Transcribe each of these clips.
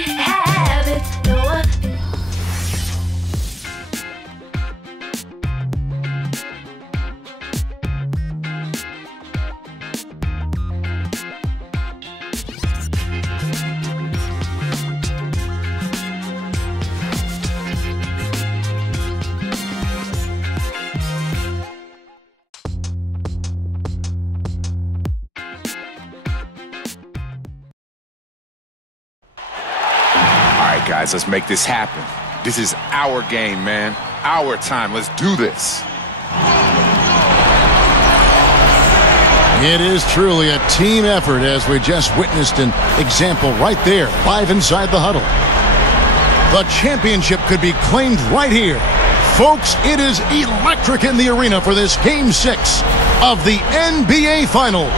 habits. Guys, let's make this happen. This is our game, man. Our time. Let's do this. It is truly a team effort, as we just witnessed an example right there, live inside the huddle. The championship could be claimed right here. Folks, it is electric in the arena for this Game 6 of the NBA Finals.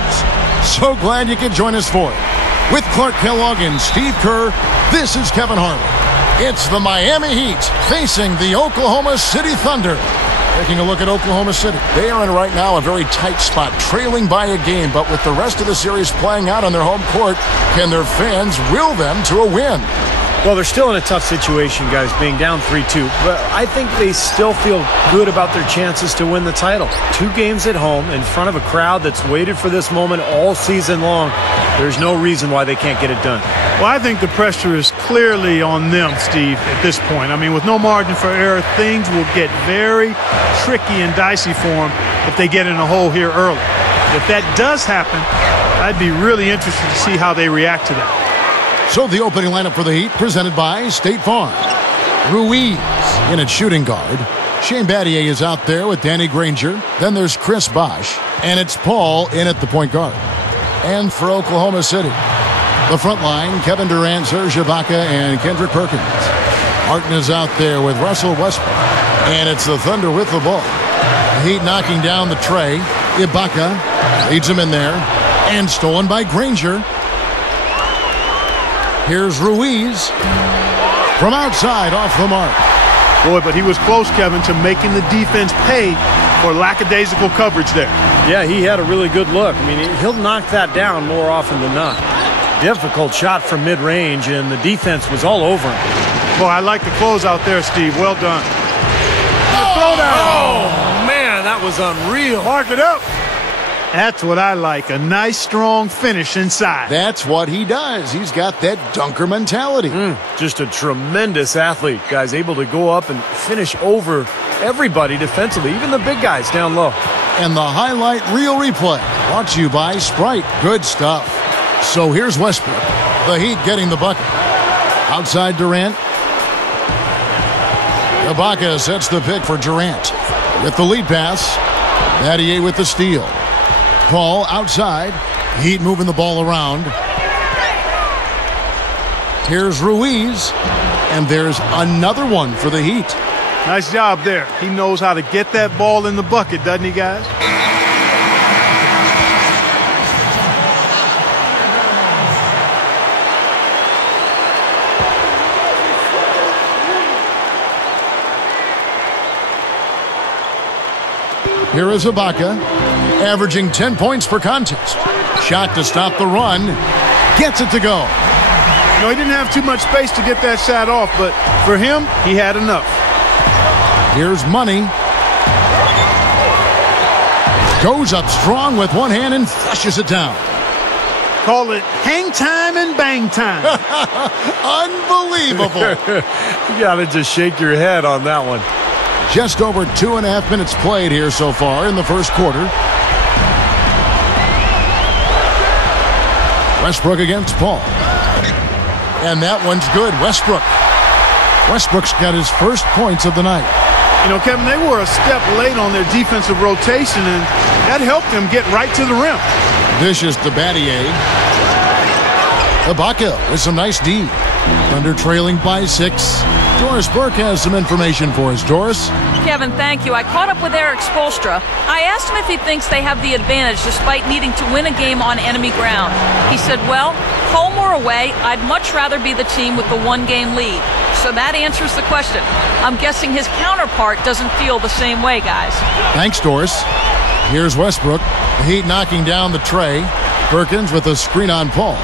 So glad you could join us for it. With Clark Kellogg and Steve Kerr, this is Kevin Harlan. It's the Miami Heat facing the Oklahoma City Thunder. Taking a look at Oklahoma City. They are in right now a very tight spot, trailing by a game, but with the rest of the series playing out on their home court, can their fans will them to a win? Well, they're still in a tough situation, guys, being down 3-2. But I think they still feel good about their chances to win the title. 2 games at home in front of a crowd that's waited for this moment all season long. There's no reason why they can't get it done. Well, I think the pressure is clearly on them, Steve, at this point. I mean, with no margin for error, things will get very tricky and dicey for them if they get in a hole here early. If that does happen, I'd be really interested to see how they react to that. So the opening lineup for the Heat, presented by State Farm. Ruiz in at shooting guard. Shane Battier is out there with Danny Granger. Then there's Chris Bosh. And it's Paul in at the point guard. And for Oklahoma City, the front line, Kevin Durant, Serge Ibaka, and Kendrick Perkins. Martin is out there with Russell Westbrook. And it's the Thunder with the ball. The Heat knocking down the tray. Ibaka leads him in there. And stolen by Granger. Here's Ruiz from outside off the mark. Boy, but he was close, Kevin, to making the defense pay for lackadaisical coverage there. Yeah, he had a really good look. I mean, he'll knock that down more often than not. Difficult shot from mid-range, and the defense was all over him. Boy, I like the close out there, Steve. Well done. Oh, man, that was unreal. Mark it up. That's what I like, a nice, strong finish inside. That's what he does. He's got that dunker mentality. Just a tremendous athlete. Guys able to go up and finish over everybody defensively, even the big guys down low. And the highlight reel replay brought to you by Sprite. Good stuff. So here's Westbrook. The Heat getting the bucket. Outside Durant. Ibaka sets the pick for Durant. With the lead pass. Battier with the steal. Paul outside. Heat moving the ball around. Here's Ruiz. And there's another one for the Heat. Nice job there. He knows how to get that ball in the bucket, doesn't he, guys? Here is Ibaka, averaging 10 points per contest. Shot to stop the run. Gets it to go. No, he didn't have too much space to get that shot off, but for him, he had enough. Here's Money. Goes up strong with one hand and flushes it down. Call it hang time and bang time. Unbelievable. You got to just shake your head on that one. Just over 2.5 minutes played here so far in the first quarter. Westbrook against Paul. And that one's good. Westbrook's got his first points of the night. You know, Kevin, they were a step late on their defensive rotation, and that helped them get right to the rim. Dishes to Battier. Ibaka with some nice D. Thunder trailing by 6. Doris Burke has some information for us. Doris? Kevin, thank you. I caught up with Eric Spoelstra. I asked him if he thinks they have the advantage despite needing to win a game on enemy ground. He said, well, home or away, I'd much rather be the team with the one-game lead. So that answers the question. I'm guessing his counterpart doesn't feel the same way, guys. Thanks, Doris. Here's Westbrook. The Heat knocking down the tray. Perkins with a screen on Paul.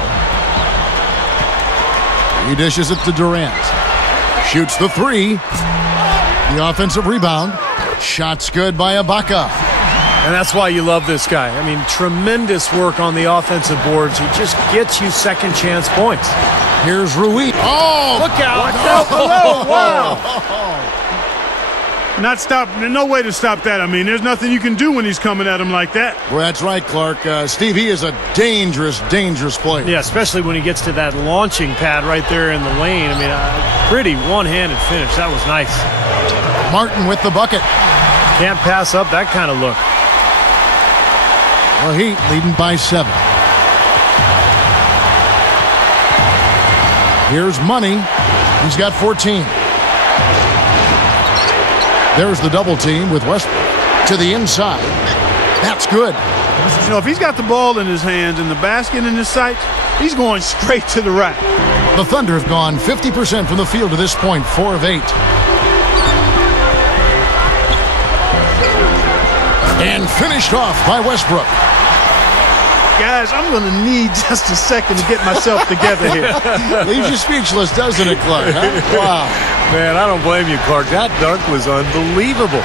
He dishes it to Durant. Shoots the three. The offensive rebound. Shot's good by Ibaka. And that's why you love this guy. I mean, tremendous work on the offensive boards. He just gets you second chance points. Here's Ruiz. Oh, look out. No. Wow. No way to stop that. I mean, there's nothing you can do when he's coming at him like that. Well, that's right, Clark. Steve, he is a dangerous player. Yeah, especially when he gets to that launching pad right there in the lane. I mean, pretty one-handed finish. That was nice. Martin with the bucket. Can't pass up that kind of look. The Heat leading by 7. Here's Money. He's got 14. There's the double team with Westbrook to the inside. That's good. You know, if he's got the ball in his hands and the basket in his sights, he's going straight to the rack. The Thunder have gone 50% from the field to this point, 4 of 8. And finished off by Westbrook. Guys, I'm going to need just a second to get myself together here. Leaves you speechless, doesn't it, Clark? Huh? Wow. Man, I don't blame you, Clark. That dunk was unbelievable.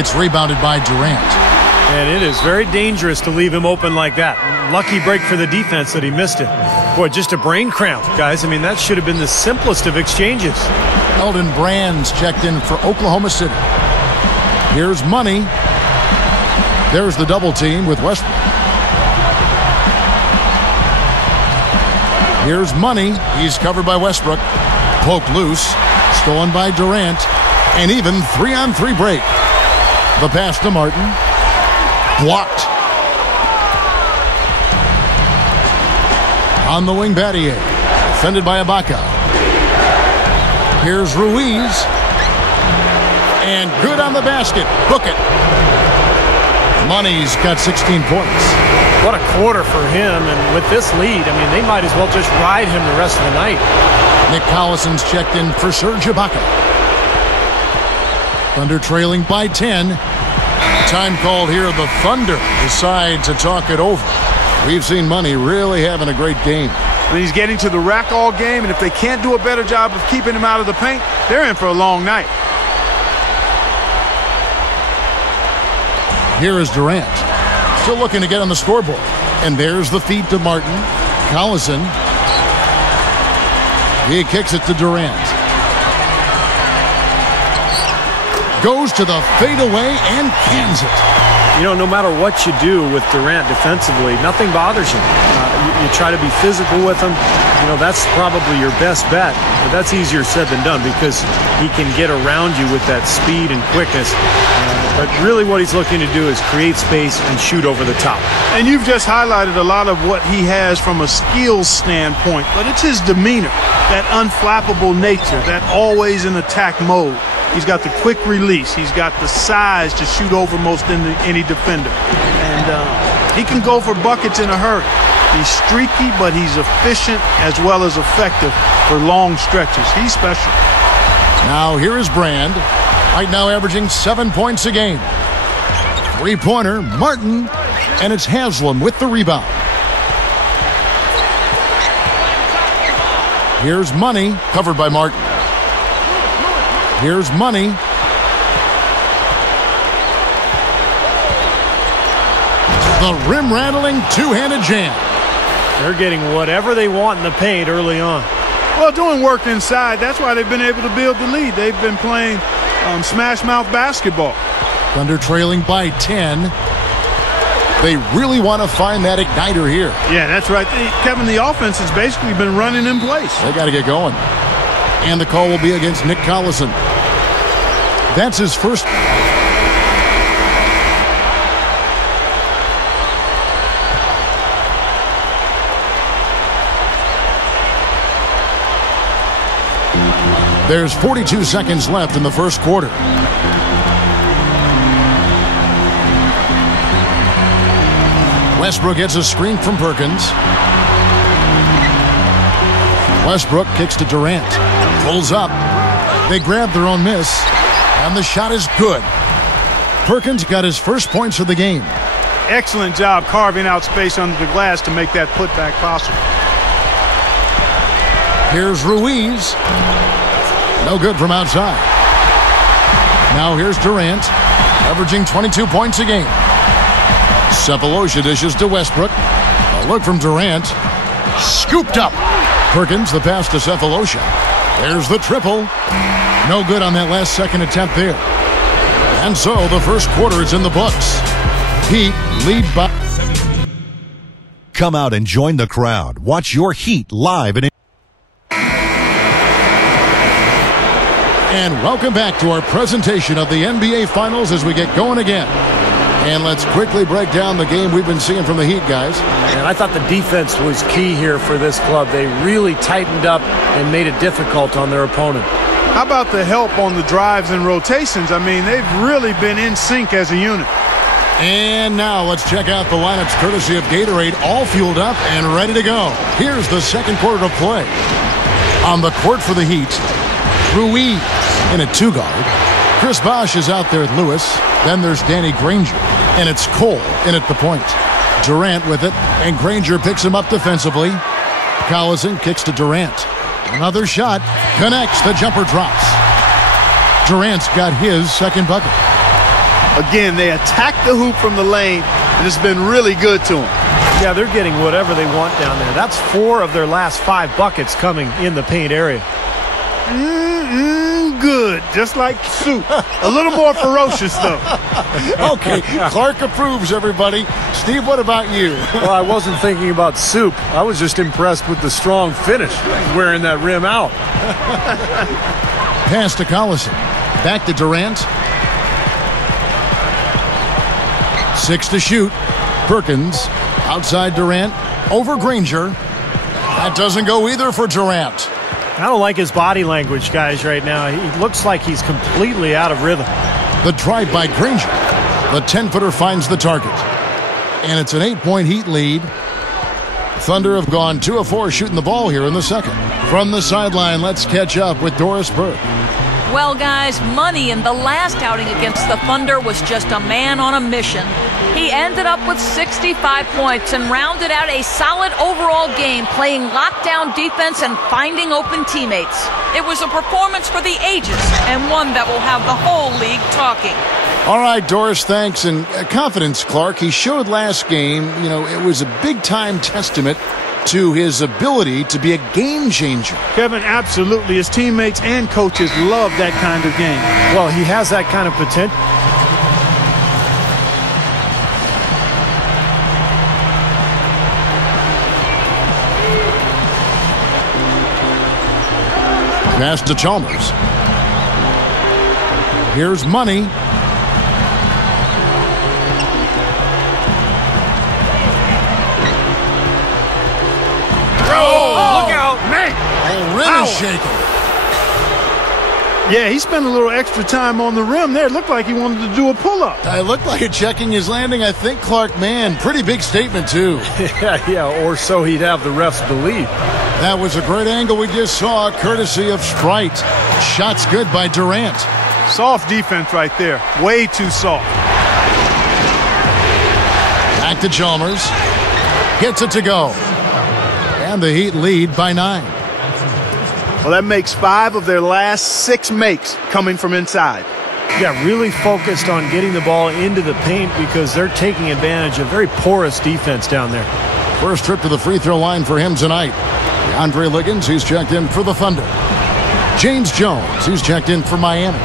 It's rebounded by Durant. And it is very dangerous to leave him open like that. Lucky break for the defense that he missed it. Boy, just a brain cramp, guys. I mean, that should have been the simplest of exchanges. Elton Brand's checked in for Oklahoma City. Here's Money. There's the double team with Westbrook. Here's Money. He's covered by Westbrook. Poked loose. Stolen by Durant. And even 3-on-3 break. The pass to Martin. Blocked. On the wing, Battier. Defended by Ibaka. Here's Ruiz. And good on the basket. Book it. Money's got 16 points. What a quarter for him, and with this lead, I mean, they might as well just ride him the rest of the night. Nick Collison's checked in for Serge Ibaka. Thunder trailing by 10. Time called here. The Thunder decide to talk it over. We've seen Money really having a great game. And he's getting to the rack all game, and if they can't do a better job of keeping him out of the paint, they're in for a long night. Here is Durant. Still looking to get on the scoreboard. And there's the feed to Martin. Collison. He kicks it to Durant. Goes to the fadeaway and cans it. You know, no matter what you do with Durant defensively, nothing bothers him. You try to be physical with him. You know, that's probably your best bet. But that's easier said than done because he can get around you with that speed and quickness. But really what he's looking to do is create space and shoot over the top. And you've just highlighted a lot of what he has from a skills standpoint. But it's his demeanor, that unflappable nature, that always in attack mode. He's got the quick release. He's got the size to shoot over most any defender. And he can go for buckets in a hurry. He's streaky, but he's efficient as well as effective for long stretches. He's special. Now here is Brand. Right now averaging 7 points a game. Three-pointer, Martin, and it's Haslam with the rebound. Here's Money, covered by Martin. Here's Money. The rim-rattling two-handed jam. They're getting whatever they want in the paint early on. Well, doing work inside, that's why they've been able to build the lead. They've been playing smash-mouth basketball. Thunder trailing by 10. They really want to find that igniter here. Yeah, that's right. Kevin, the offense has basically been running in place. They got to get going. And the call will be against Nick Collison. That's his first. There's 42 seconds left in the first quarter. Westbrook gets a screen from Perkins. Westbrook kicks to Durant. Pulls up. They grab their own miss. And the shot is good. Perkins got his first points of the game. Excellent job carving out space under the glass to make that putback possible. Here's Ruiz. No good from outside. Now here's Durant, averaging 22 points a game. Sefolosha dishes to Westbrook. A look from Durant. Scooped up. Perkins, the pass to Sefolosha. There's the triple. No good on that last second attempt there. And so the first quarter is in the books. Heat lead by... Come out and join the crowd. Watch your Heat live And welcome back to our presentation of the NBA Finals as we get going again. And let's quickly break down the game we've been seeing from the Heat, guys. And I thought the defense was key here for this club. They really tightened up and made it difficult on their opponent. How about the help on the drives and rotations? I mean, they've really been in sync as a unit. And now let's check out the lineups courtesy of Gatorade, all fueled up and ready to go. Here's the second quarter of play. On the court for the Heat, Ruiz in a two-guard. Chris Bosh is out there with Lewis. Then there's Danny Granger. And it's Cole in at the point. Durant with it, and Granger picks him up defensively. Collison kicks to Durant. Another shot. Connects. The jumper drops. Durant's got his second bucket. Again, they attack the hoop from the lane, and it's been really good to them. Yeah, they're getting whatever they want down there. That's 4 of their last 5 buckets coming in the paint area. Good. Just like soup. A little more ferocious, though. Okay, Clark approves, everybody. Steve, what about you? Well, I wasn't thinking about soup. I was just impressed with the strong finish, wearing that rim out. Pass to Collison. Back to Durant. 6 to shoot. Perkins outside Durant. Over Granger. That doesn't go either for Durant. I don't like his body language, guys, right now. He looks like he's completely out of rhythm. The drive by Granger. The 10-footer finds the target. And it's an 8-point Heat lead. Thunder have gone 2 of 4 shooting the ball here in the second. From the sideline, let's catch up with Doris Burke. Well, guys, Money in the last outing against the Thunder was just a man on a mission. He ended up with 65 points and rounded out a solid overall game, playing lockdown defense and finding open teammates. It was a performance for the ages and one that will have the whole league talking. All right, Doris, thanks. And confidence, Clark. He showed last game, it was a big-time testament to his ability to be a game changer. Kevin, absolutely. His teammates and coaches love that kind of game. Well, he has that kind of potential. Pass to Chalmers. Here's Money. Look out, man! Oh, rim is shaking. Yeah, he spent a little extra time on the rim there. It looked like he wanted to do a pull-up. It looked like it checking his landing. I think Clark, man, pretty big statement, too. yeah, or so he'd have the refs believe. That was a great angle we just saw, courtesy of Sprite. Shots good by Durant. Soft defense right there. Way too soft. Back to Chalmers. Gets it to go. And the Heat lead by 9. Well, that makes 5 of their last 6 makes coming from inside. Yeah, really focused on getting the ball into the paint because they're taking advantage of very porous defense down there. First trip to the free throw line for him tonight. Andre Liggins, he's checked in for the Thunder. James Jones, he's checked in for Miami.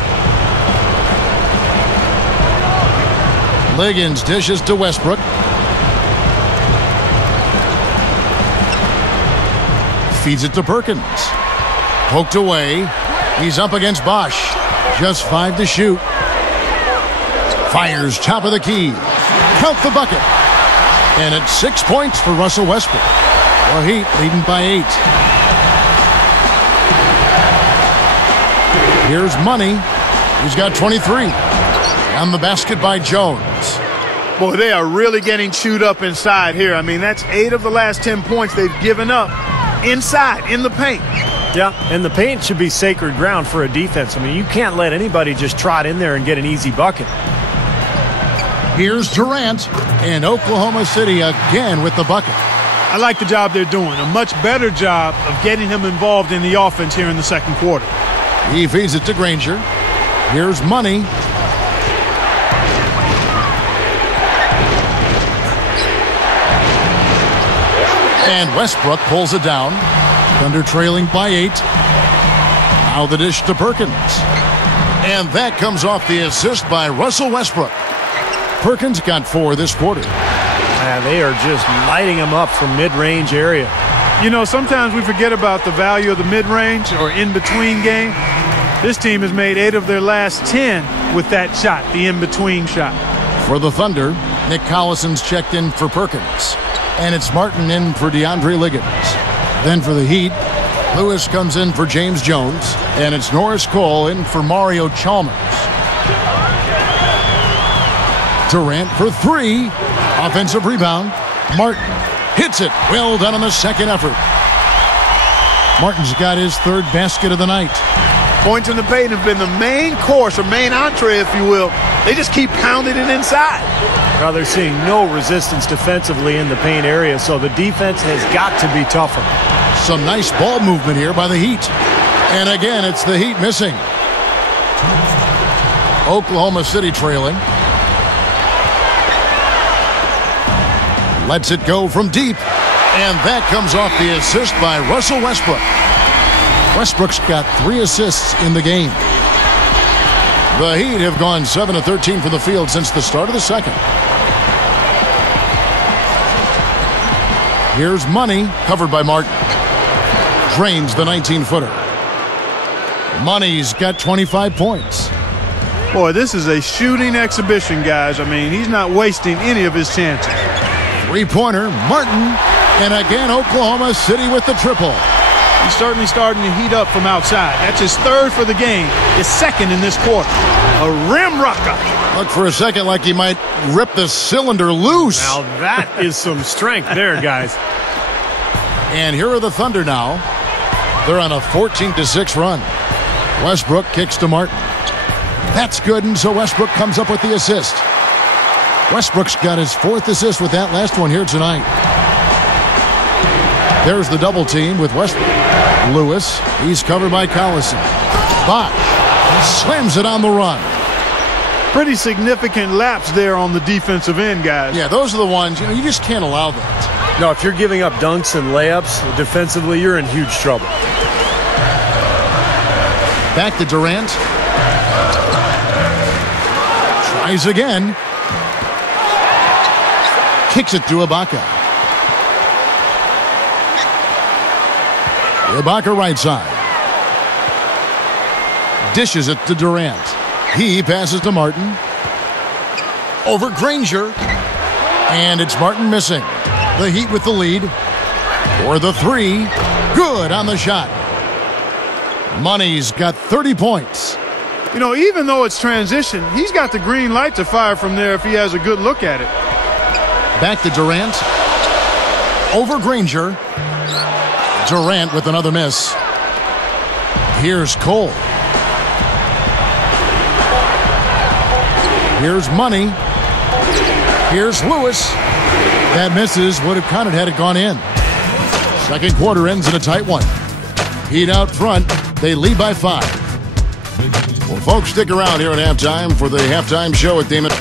Liggins dishes to Westbrook. Feeds it to Perkins. Poked away. He's up against Bosh. Just 5 to shoot. Fires top of the key. Count the bucket. And it's 6 points for Russell Westbrook. The Heat leading by 8. Here's Money. He's got 23. And the basket by Jones. Boy, they are really getting chewed up inside here. I mean, that's 8 of the last 10 points they've given up inside, in the paint. Yeah, and the paint should be sacred ground for a defense. I mean, you can't let anybody just trot in there and get an easy bucket. Here's Durant, and Oklahoma City again with the bucket. I like the job they're doing. A much better job of getting him involved in the offense here in the second quarter. He feeds it to Granger. Here's Money. And Westbrook pulls it down. Thunder trailing by 8. Now the dish to Perkins. And that comes off the assist by Russell Westbrook. Perkins got 4 this quarter. They are just lighting him up from mid-range area. You know, sometimes we forget about the value of the mid-range or in-between game. This team has made 8 of their last 10 with that shot, the in-between shot. For the Thunder, Nick Collison's checked in for Perkins. And it's Martin in for DeAndre Liggins. Then for the Heat, Lewis comes in for James Jones. And it's Norris Cole in for Mario Chalmers. Durant for 3. Offensive rebound. Martin hits it. Well done on the second effort. Martin's got his 3rd basket of the night. Points in the paint have been the main course, or main entree, if you will. They just keep pounding it inside. Now they're seeing no resistance defensively in the paint area, so the defense has got to be tougher. Some nice ball movement here by the Heat. And again, it's the Heat missing. Oklahoma City trailing. Lets it go from deep. And that comes off the assist by Russell Westbrook. Westbrook's got 3 assists in the game. The Heat have gone 7 of 13 from the field since the start of the second. Here's Money, covered by Martin. Drains the 19-footer. Money's got 25 points. Boy, this is a shooting exhibition, guys. I mean, he's not wasting any of his chances. 3-pointer, Martin. And again, Oklahoma City with the triple. He's certainly starting to heat up from outside. That's his 3rd for the game, his 2nd in this quarter. A rim rocker. Looked for a second like he might rip the cylinder loose. Now that is some strength there, guys. And here are the Thunder now. They're on a 14-6 run. Westbrook kicks to Martin. That's good, and so Westbrook comes up with the assist. Westbrook's got his 4th assist with that last one here tonight. There's the double team with Westbrook. Lewis, he's covered by Collison. Bosh slams it on the run. Pretty significant lapse there on the defensive end, guys. Yeah, those are the ones, you just can't allow that. No, if you're giving up dunks and layups defensively, you're in huge trouble. Back to Durant. Tries again. Kicks it to Ibaka. Ibaka right side. Dishes it to Durant. He passes to Martin. Over Granger. And it's Martin missing. The Heat with the lead. For the 3. Good on the shot. Money's got 30 points. You know, even though it's transition, he's got the green light to fire from there if he has a good look at it. Back to Durant. Over Granger. Durant with another miss. Here's Cole. Here's Money. Here's Lewis. That misses. Would have counted had it gone in. Second quarter ends in a tight one. Heat out front. They lead by 5. Well, folks, stick around here at halftime for the halftime show at Damon.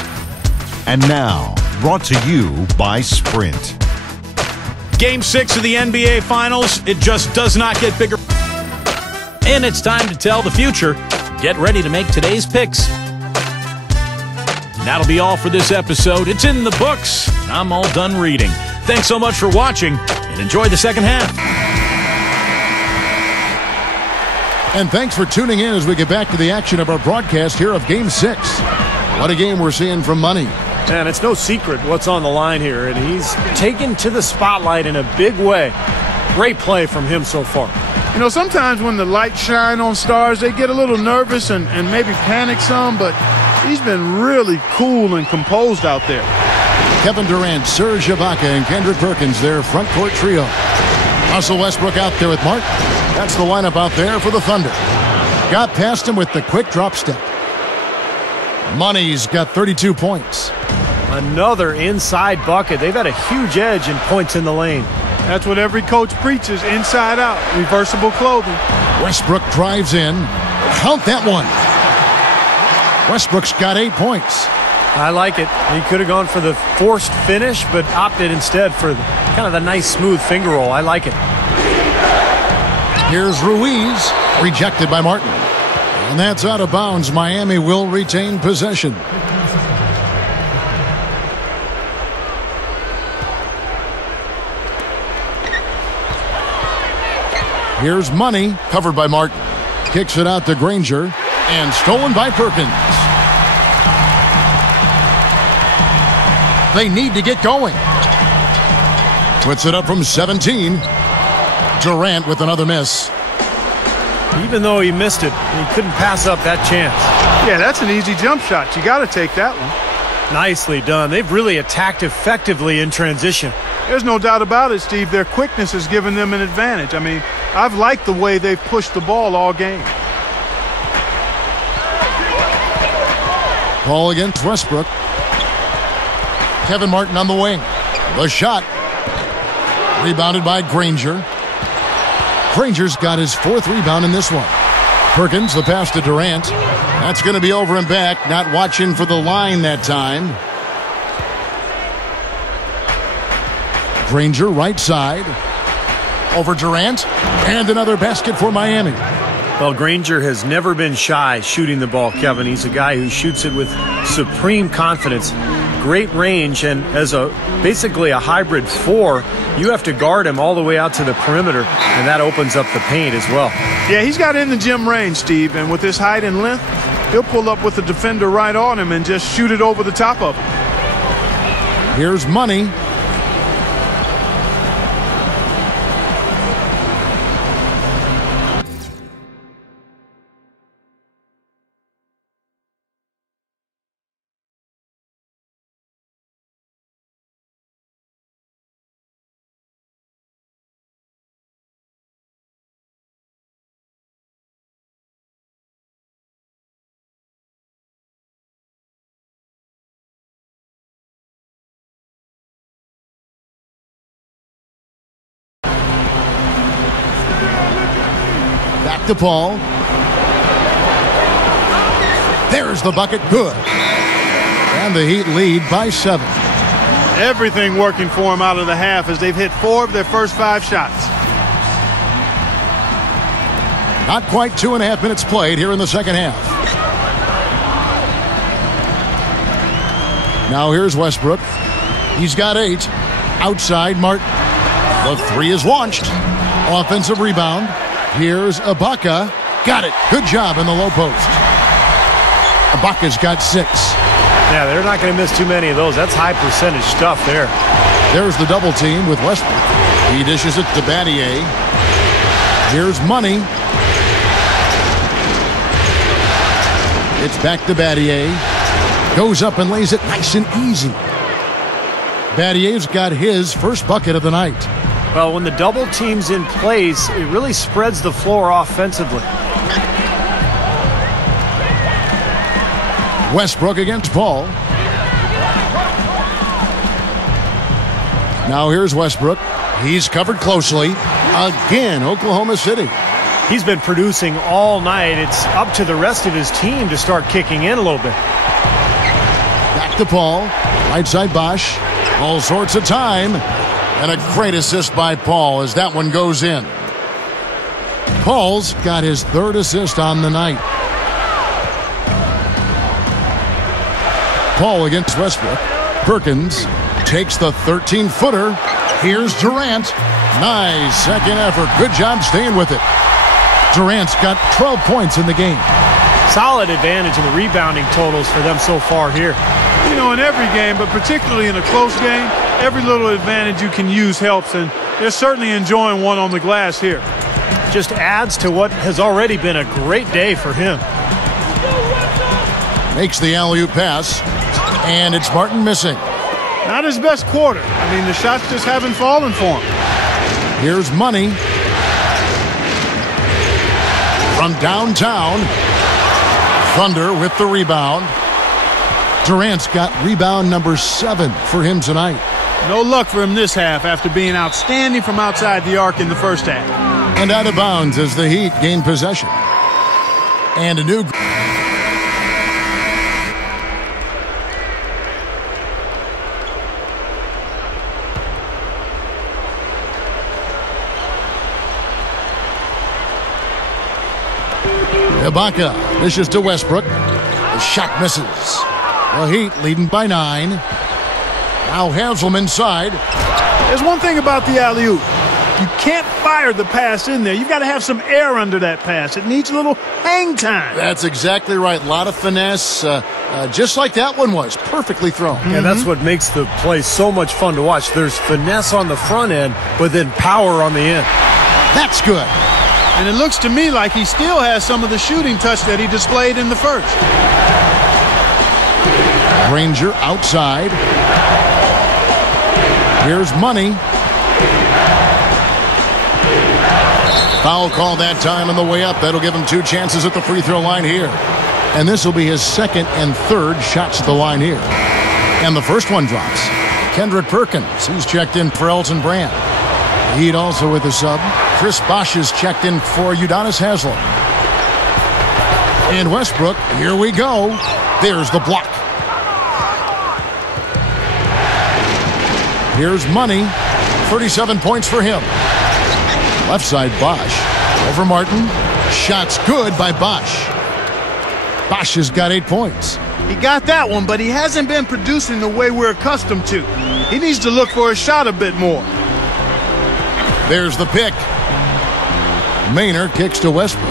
And now, brought to you by Sprint. Game 6 of the NBA Finals. It just does not get bigger. And it's time to tell the future. Get ready to make today's picks. That'll be all for this episode. It's in the books. I'm all done reading. Thanks so much for watching, and enjoy the second half. And thanks for tuning in as we get back to the action of our broadcast here of Game 6. What a game we're seeing from Money. And it's no secret what's on the line here, and he's taken to the spotlight in a big way. Great play from him so far. You know, sometimes when the lights shine on stars, they get a little nervous and maybe panic some, but he's been really cool and composed out there. Kevin Durant, Serge Ibaka, and Kendrick Perkins, their front court trio. Russell Westbrook out there with Martin. That's the lineup out there for the Thunder. Got past him with the quick drop step. Money's got 32 points. Another inside bucket. They've had a huge edge in points in the lane. That's what every coach preaches, inside out, reversible clothing. Westbrook drives in. Count that one. Westbrook's got 8 points. I like it. He could have gone for the forced finish, but opted instead for kind of the nice smooth finger roll. I like it. Here's Ruiz, rejected by Martin. And that's out of bounds. Miami will retain possession. Here's Money, covered by Martin. Kicks it out to Granger, and stolen by Perkins. They need to get going. Puts it up from 17. Durant with another miss. Even though he missed it, he couldn't pass up that chance. Yeah, that's an easy jump shot. You got to take that one. Nicely done. They've really attacked effectively in transition. There's no doubt about it, Steve. Their quickness has given them an advantage. I mean, I've liked the way they've pushed the ball all game. Ball against Westbrook. Kevin Martin on the wing. The shot. Rebounded by Granger. Granger's got his 4th rebound in this one. Perkins, the pass to Durant. That's going to be over and back. Not watching for the line that time. Granger, right side. Over Durant. And another basket for Miami. Well, Granger has never been shy shooting the ball, Kevin. He's a guy who shoots it with supreme confidence. Great range, and as basically a hybrid 4, you have to guard him all the way out to the perimeter, and that opens up the paint as well. Yeah, he's got in the gym range, Steve, and with his height and length, he'll pull up with the defender right on him and just shoot it over the top of him. Here's Money. Back to Paul. There's the bucket. Good. And the Heat lead by 7. Everything working for them out of the half as they've hit 4 of their first 5 shots. Not quite 2.5 minutes played here in the second half. Now here's Westbrook. He's got 8. Outside Martin. The 3 is launched. Offensive rebound. Here's Ibaka. Got it. Good job in the low post. Ibaka's got 6. Yeah, they're not going to miss too many of those. That's high percentage stuff there. There's the double team with Westbrook. He dishes it to Battier. Here's Money. It's back to Battier. Goes up and lays it nice and easy. Battier's got his first bucket of the night. Well, when the double team's in place, it really spreads the floor offensively. Westbrook against Paul. Now here's Westbrook. He's covered closely. Again, Oklahoma City. He's been producing all night. It's up to the rest of his team to start kicking in a little bit. Back to Paul. Right side Bosch. All sorts of time. And a great assist by Paul as that one goes in. Paul's got his 3rd assist on the night. Paul against Westbrook. Perkins takes the 13-footer. Here's Durant. Nice second effort. Good job staying with it. Durant's got 12 points in the game. Solid advantage in the rebounding totals for them so far here. You know, in every game, but particularly in a close game, every little advantage you can use helps, and they're certainly enjoying one on the glass here. Just adds to what has already been a great day for him. Makes the alley-oop pass, and it's Martin missing. Not his best quarter. I mean, the shots just haven't fallen for him. Here's Money. From downtown, Thunder with the rebound. Durant's got rebound number 7 for him tonight. No luck for him this half after being outstanding from outside the arc in the first half. And out of bounds as the Heat gain possession. And a new... Ibaka dishes to Westbrook. The shot misses. The Heat leading by 9. Now Haslem inside. There's one thing about the alley-oop. You can't fire the pass in there. You've got to have some air under that pass. It needs a little hang time. That's exactly right. A lot of finesse, just like that one was. Perfectly thrown. And that's what makes the play so much fun to watch. There's finesse on the front end, but then power on the end. That's good. And it looks to me like he still has some of the shooting touch that he displayed in the first. Granger outside. Here's Money. Foul call that time on the way up. That'll give him 2 chances at the free throw line here. And this will be his second and third shots at the line here. And the first one drops. Kendrick Perkins, he's checked in for Elton Brand. Heat also with a sub. Chris Bosh is checked in for Udonis Haslem. And Westbrook, here we go. There's the block. Here's Money. 37 points for him. Left side, Bosh. Over Martin. Shots good by Bosh. Bosh has got 8 points. He got that one, but he hasn't been producing the way we're accustomed to. He needs to look for a shot a bit more. There's the pick. Maynard kicks to Westbrook.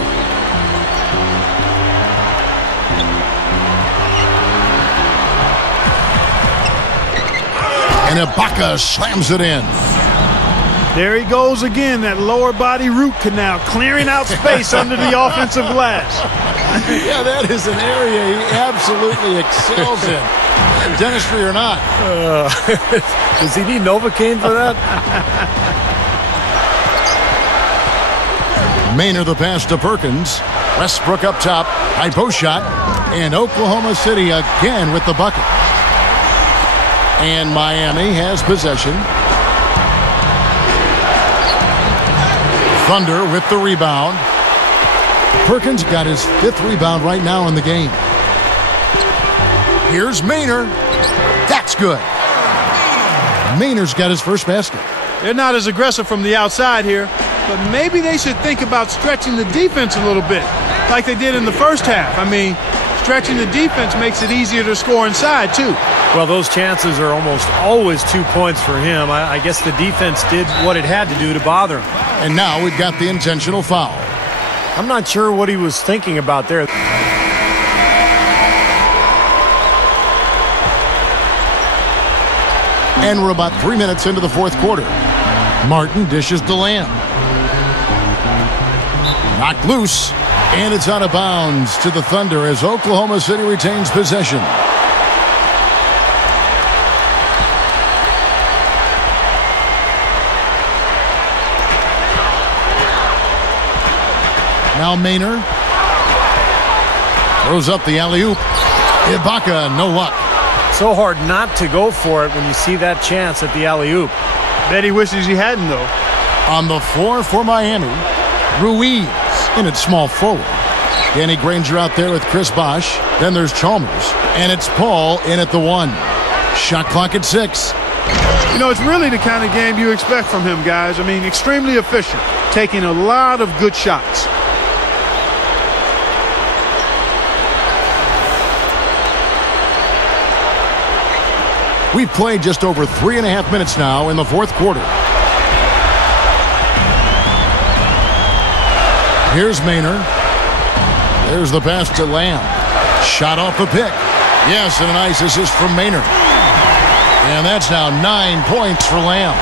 And Ibaka slams it in. There he goes again, that lower body root canal, clearing out space under the offensive glass. Yeah, that is an area he absolutely excels in. Dentistry or not. Does he need Novocaine for that? Maynard the pass to Perkins. Westbrook up top. High post shot. And Oklahoma City again with the bucket. And Miami has possession. Thunder with the rebound. Perkins got his 5th rebound right now in the game. Here's Maynard. That's good. Maynard's got his first basket. They're not as aggressive from the outside here, but maybe they should think about stretching the defense a little bit, like they did in the first half. I mean, stretching the defense makes it easier to score inside, too. Well, those chances are almost always 2 points for him. I guess the defense did what it had to do to bother him. And now we've got the intentional foul. I'm not sure what he was thinking about there. And we're about 3 minutes into the 4th quarter. Martin dishes to Lamb. Knocked loose. And it's out of bounds to the Thunder as Oklahoma City retains possession. Now Maynard throws up the alley-oop. Ibaka, no luck. So hard not to go for it when you see that chance at the alley-oop. Bet he wishes he hadn't, though. On the floor for Miami, Ruiz in at small forward. Danny Granger out there with Chris Bosh. Then there's Chalmers. And it's Paul in at the 1. Shot clock at 6. You know, it's really the kind of game you expect from him, guys. I mean, extremely efficient, taking a lot of good shots. We've played just over 3.5 minutes now in the 4th quarter. Here's Maynard. There's the pass to Lamb. Shot off the pick. Yes, and a nice assist from Maynard. And that's now 9 points for Lamb.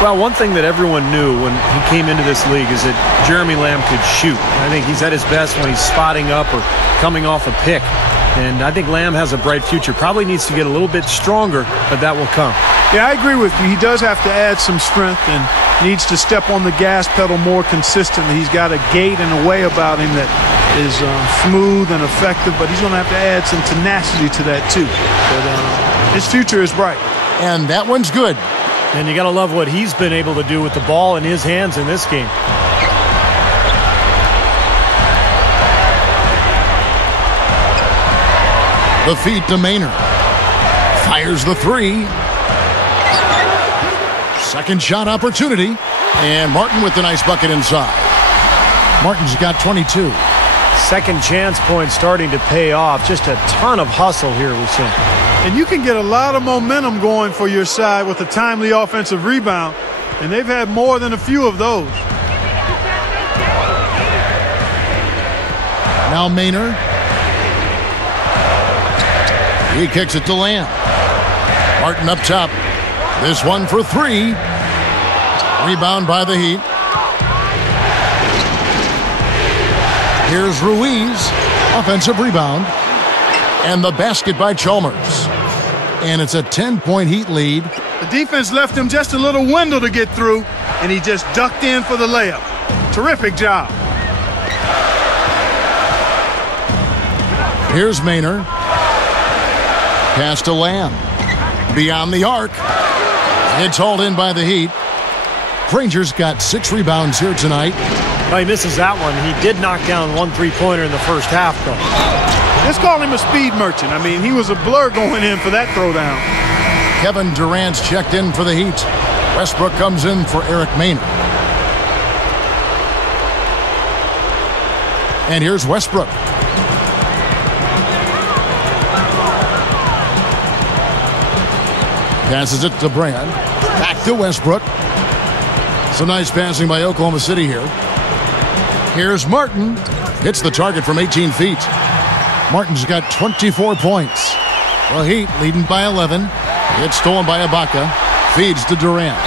Well, one thing that everyone knew when he came into this league is that Jeremy Lamb could shoot. I think he's at his best when he's spotting up or coming off a pick. And I think Lamb has a bright future. Probably needs to get a little bit stronger, but that will come. Yeah, I agree with you. He does have to add some strength and needs to step on the gas pedal more consistently. He's got a gait and a way about him that is smooth and effective, but he's going to have to add some tenacity to that too. But his future is bright. And that one's good. And you got to love what he's been able to do with the ball in his hands in this game. The feed to Maynard. Fires the three. Second shot opportunity. And Martin with the nice bucket inside. Martin's got 22. Second chance points starting to pay off. Just a ton of hustle here we've seen. And you can get a lot of momentum going for your side with a timely offensive rebound. And they've had more than a few of those. Now Maynard. He kicks it to Lamb. Martin up top. This one for three. Rebound by the Heat. Here's Ruiz. Offensive rebound. And the basket by Chalmers. And it's a 10-point Heat lead. The defense left him just a little window to get through, and he just ducked in for the layup. Terrific job. Here's Maynard. Pass to Lamb. Beyond the arc. It's hauled in by the Heat. Granger's got 6 rebounds here tonight. Well, he misses that one. He did knock down 1 3-pointer in the first half, though. Let's call him a speed merchant. I mean, he was a blur going in for that throwdown. Kevin Durant's checked in for the Heat. Westbrook comes in for Eric Maynard. And here's Westbrook. Passes it to Brand. Back to Westbrook. Some nice passing by Oklahoma City here. Here's Martin. Hits the target from 18 feet. Martin's got 24 points. The Heat leading by 11. It's stolen by Ibaka. Feeds to Durant.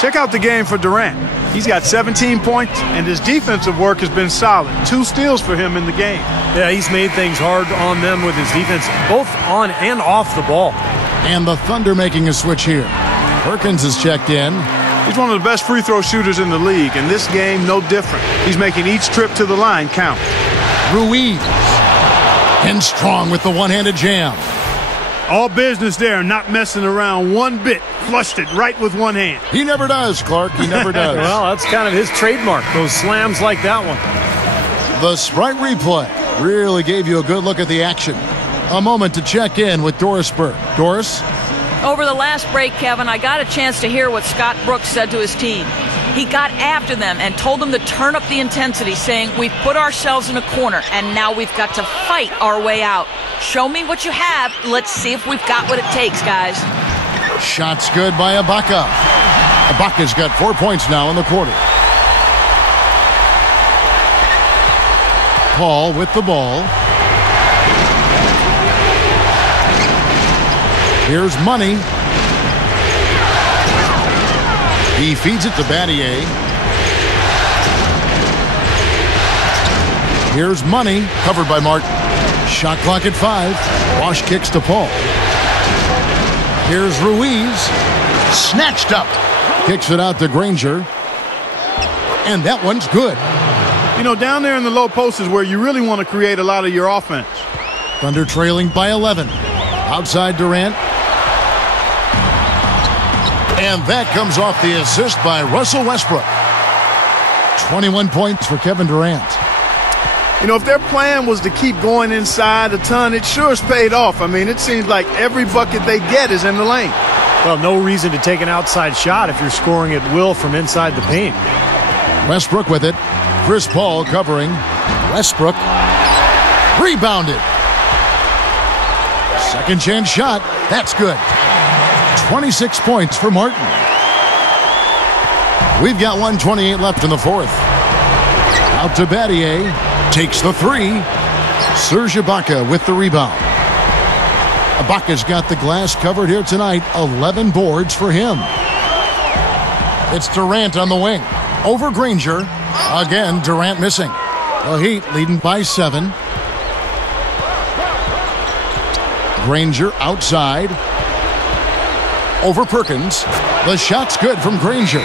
Check out the game for Durant. He's got 17 points, and his defensive work has been solid. 2 steals for him in the game. Yeah, he's made things hard on them with his defense, both on and off the ball. And the Thunder making a switch here. Perkins is checked in. He's one of the best free throw shooters in the league, and this game no different. He's making each trip to the line count. Ruiz. And strong with the one-handed jam. All business there, not messing around one bit. Flushed it right with one hand. He never does, Clark. He never does. Well, that's kind of his trademark, those slams like that one. The Sprite replay really gave you a good look at the action. A moment to check in with Doris Burke. Doris? Over the last break, Kevin, I got a chance to hear what Scott Brooks said to his team. He got after them and told them to turn up the intensity, saying, we've put ourselves in a corner, and now we've got to fight our way out. Show me what you have. Let's see if we've got what it takes, guys. Shots good by Ibaka. Ibaka's got 4 points now in the quarter. Paul with the ball. Here's Money. He feeds it to Battier. Here's Money, covered by Martin. Shot clock at 5. Wash kicks to Paul. Here's Ruiz. Snatched up. Kicks it out to Granger. And that one's good. You know, down there in the low post is where you really want to create a lot of your offense. Thunder trailing by 11. Outside Durant. And that comes off the assist by Russell Westbrook. 21 points for Kevin Durant. You know, if their plan was to keep going inside a ton, it sure has paid off. I mean, it seems like every bucket they get is in the lane. Well, no reason to take an outside shot if you're scoring at will from inside the paint. Westbrook with it. Chris Paul covering. Westbrook. Rebounded. Second chance shot. That's good. 26 points for Martin. We've got 1:28 left in the fourth. Out to Battier. Takes the 3. Serge Ibaka with the rebound. Ibaka's got the glass covered here tonight. 11 boards for him. It's Durant on the wing. Over Granger. Again, Durant missing. The Heat leading by 7. Granger outside. Over Perkins. The shot's good from Granger.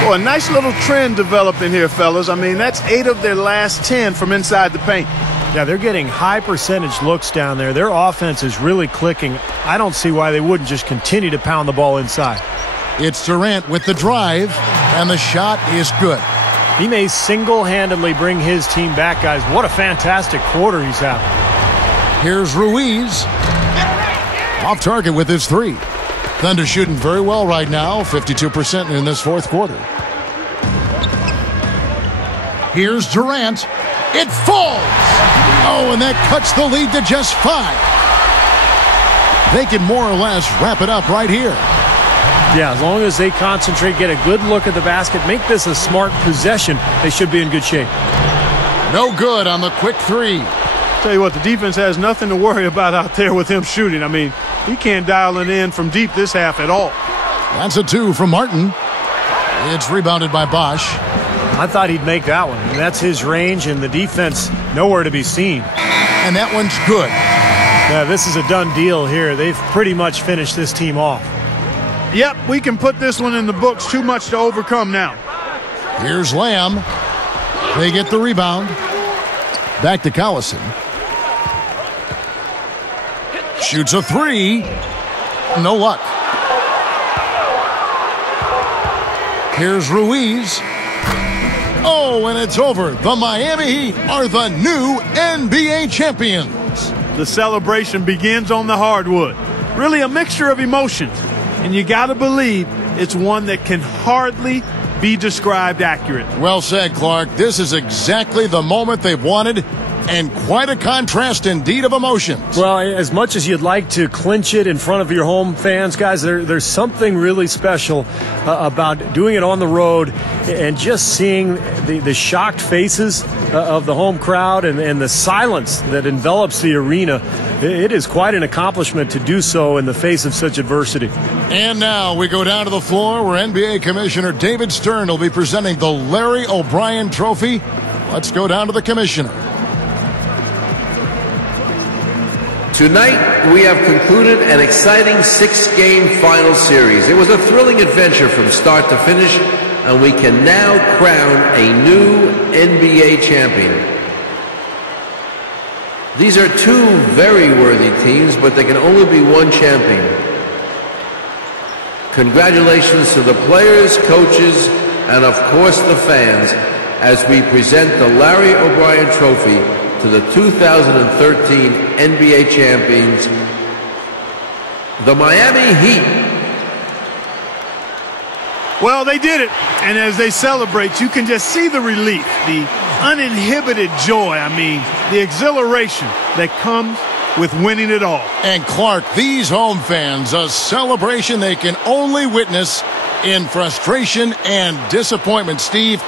Boy, a nice little trend developing here, fellas. I mean, that's 8 of their last 10 from inside the paint. Yeah, they're getting high percentage looks down there. Their offense is really clicking. I don't see why they wouldn't just continue to pound the ball inside. It's Durant with the drive, and the shot is good. He may single-handedly bring his team back, guys. What a fantastic quarter he's having. Here's Ruiz. Off target with his three. Thunder shooting very well right now, 52% in this fourth quarter. Here's Durant. It falls! Oh, and that cuts the lead to just 5. They can more or less wrap it up right here. Yeah, as long as they concentrate, get a good look at the basket, make this a smart possession, they should be in good shape. No good on the quick three. Tell you what, the defense has nothing to worry about out there with him shooting. I mean, he can't dial it in from deep this half at all. That's a 2 from Martin. It's rebounded by Bosch. I thought he'd make that one. That's his range, and the defense nowhere to be seen. And that one's good. Yeah, this is a done deal here. They've pretty much finished this team off. Yep, we can put this one in the books. Too much to overcome now. Here's Lamb. They get the rebound. Back to Collison. Shoots a 3. No luck. Here's Ruiz. Oh, and it's over. The Miami Heat are the new NBA champions. The celebration begins on the hardwood. Really a mixture of emotions. And you got to believe it's one that can hardly be described accurately. Well said, Clark. This is exactly the moment they've wanted, and quite a contrast indeed of emotions. Well, as much as you'd like to clinch it in front of your home fans, guys, there's something really special about doing it on the road and just seeing the shocked faces of the home crowd and the silence that envelops the arena. It is quite an accomplishment to do so in the face of such adversity. And now we go down to the floor where NBA Commissioner David Stern will be presenting the Larry O'Brien Trophy. Let's go down to the commissioner. Tonight, we have concluded an exciting 6-game final series. It was a thrilling adventure from start to finish, and we can now crown a new NBA champion. These are 2 very worthy teams, but there can only be one champion. Congratulations to the players, coaches, and of course the fans as we present the Larry O'Brien Trophy to the 2013 NBA champions, the Miami Heat. Well, they did it. And as they celebrate, you can just see the relief, the uninhibited joy, the exhilaration that comes with winning it all. And Clark, these home fans, a celebration they can only witness in frustration and disappointment. Steve,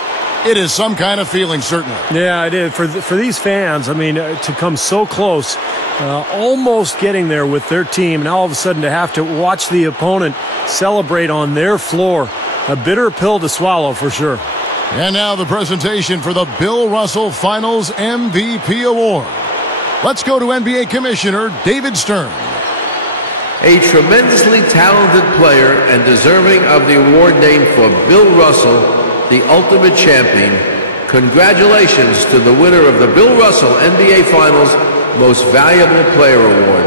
it is some kind of feeling, certainly. Yeah, it is. For these fans, to come so close, almost getting there with their team, and all of a sudden to have to watch the opponent celebrate on their floor, a bitter pill to swallow for sure. And now the presentation for the Bill Russell Finals MVP Award. Let's go to NBA Commissioner David Stern. A tremendously talented player and deserving of the award named for Bill Russell, the ultimate champion. Congratulations to the winner of the Bill Russell NBA Finals Most Valuable Player Award.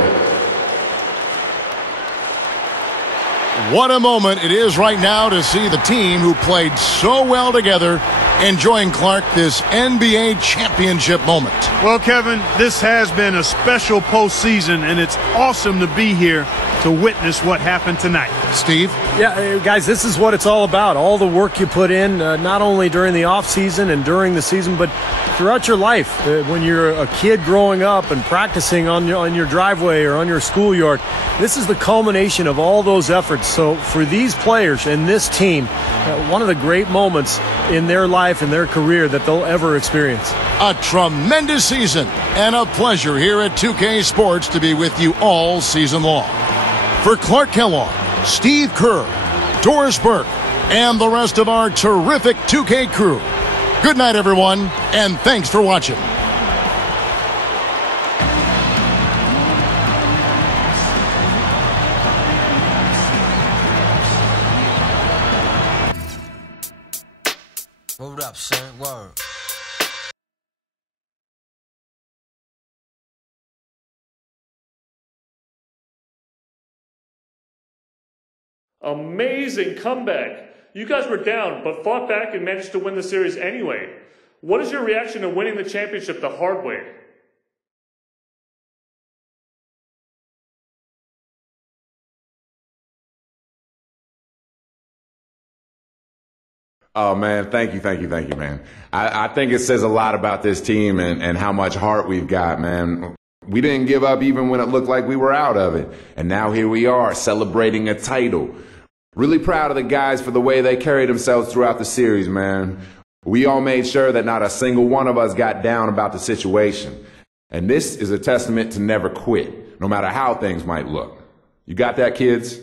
What a moment it is right now to see the team who played so well together enjoying, Clark, this NBA championship moment. Well, Kevin, this has been a special postseason, and it's awesome to be here to witness what happened tonight. Steve? Yeah, guys, this is what it's all about. All the work you put in, not only during the offseason and during the season, but throughout your life. When you're a kid growing up and practicing on your driveway or on your schoolyard, this is the culmination of all those efforts. So for these players and this team, one of the great moments in their life and their career that they'll ever experience. A tremendous season and a pleasure here at 2K Sports to be with you all season long. For Clark Kellogg, Steve Kerr, Doris Burke, and the rest of our terrific 2K crew, good night, everyone, and thanks for watching. Hold up, son. Word. Amazing comeback. You guys were down, but fought back and managed to win the series anyway. What is your reaction to winning the championship the hard way? Oh, man, thank you, man. I think it says a lot about this team and how much heart we've got, man. We didn't give up even when it looked like we were out of it. And now here we are celebrating a title. Really proud of the guys for the way they carried themselves throughout the series, man. We all made sure that not a single one of us got down about the situation. And this is a testament to never quit, no matter how things might look. You got that, kids?